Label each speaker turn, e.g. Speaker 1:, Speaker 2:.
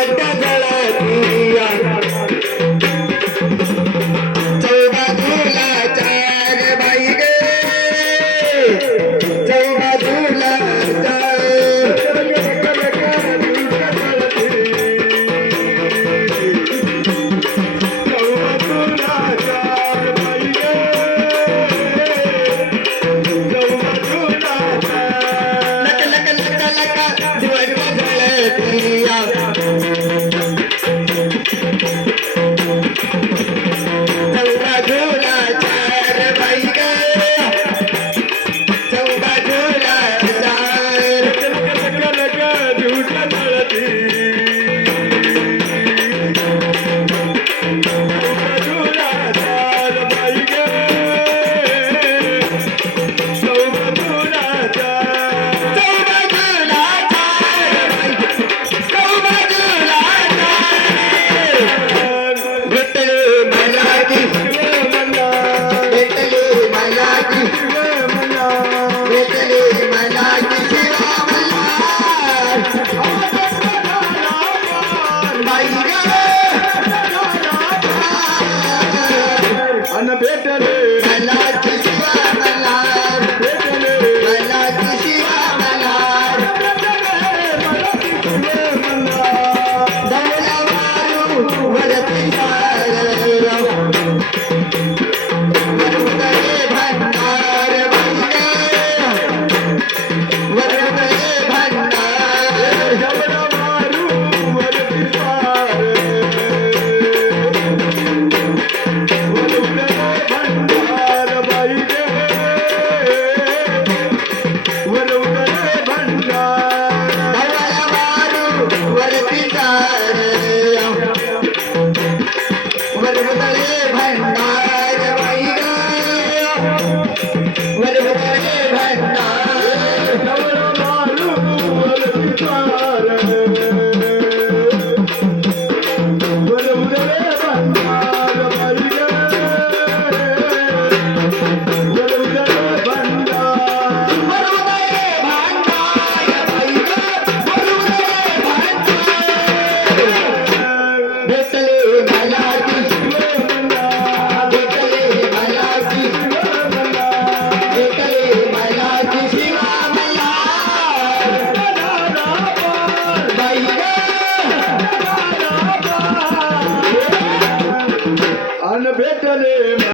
Speaker 1: Like that, like that.
Speaker 2: and a better day.